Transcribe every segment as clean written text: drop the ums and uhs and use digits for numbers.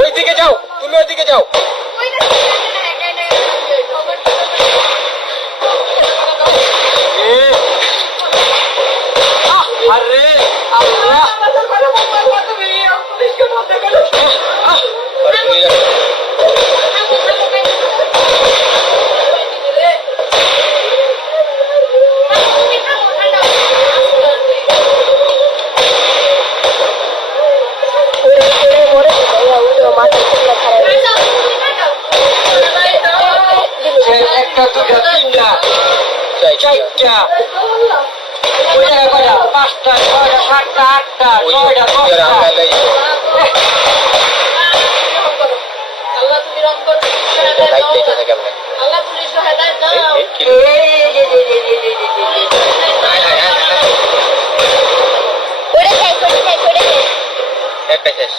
ওইদিকে যাও, তুমি ওইদিকে যাও। আরে আল্লাহ, একটা দুটা তিনটা চারটা কয়টা কয়টা পাঁচটা ছয়টা সাতটা আটটা ছয়টা দশটা একটা শেষ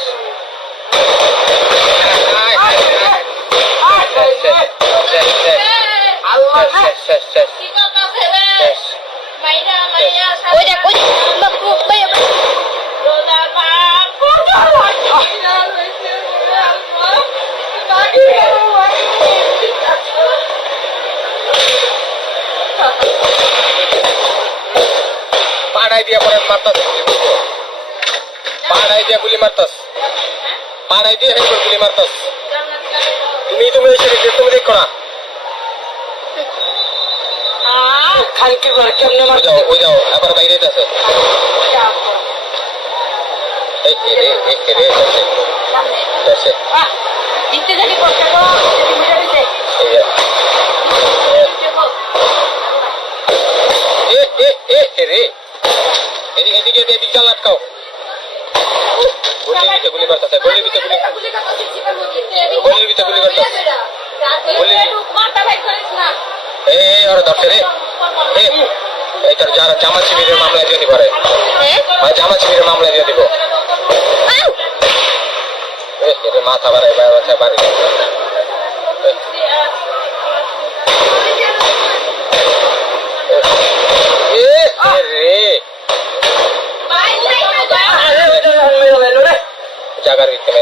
পাড়াই দিয়া পরে মারতাস পাড়াই দিয়া গুলি মারতাস পাড়াই দিয়ে গুলি মারতাস তুমি তুমি দেখো না খানকি ঘর কেমনে মার যাও ওই যাও আবার বাইরে আছে এই রে দশে দিতে জানি করতে গো মিটার দিতে রে এদিকে জাল আটকাও গুলি করতেছে গলির ভিতরে গুলি করতেছে এই ওরা ধরছে রে এই তোর যারা জামাত শিবিরের মামলা দিয়ে দিব রে জামাত শিবিরের মামলা দিয়ে দিব মাথা বাড়াই বাড়ি জাগার ভিতরে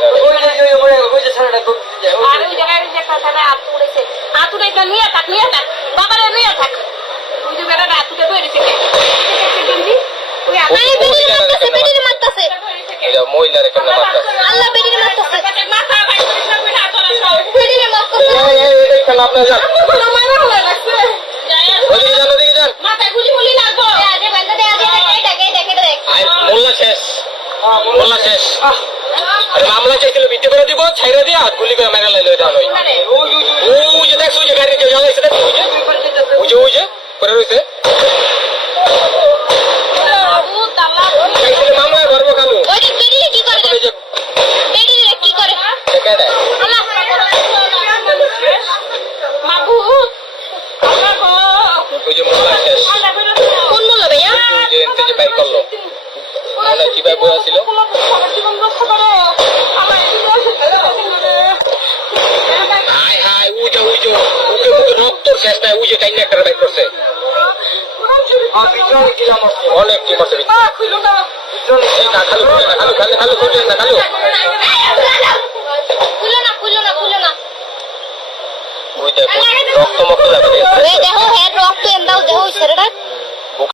মহিলারে কেমন মামলা চাইছিল ভিত্তি করে দিব ছাইরা দিয়ে হাত গুলি করে মেরে লাইলো যে দেখছো যে গাড়ি কেউ জ্বালাইছে দেখো ওই যে করে রয়েছে মামলা ধরবো খালু বাইর করলো কি ভাই বই আছিল রক্তর শেষ নাই উজে টাইম একটা বাইর করছে অনেক কি করছে রক্ত মক্ত যাবে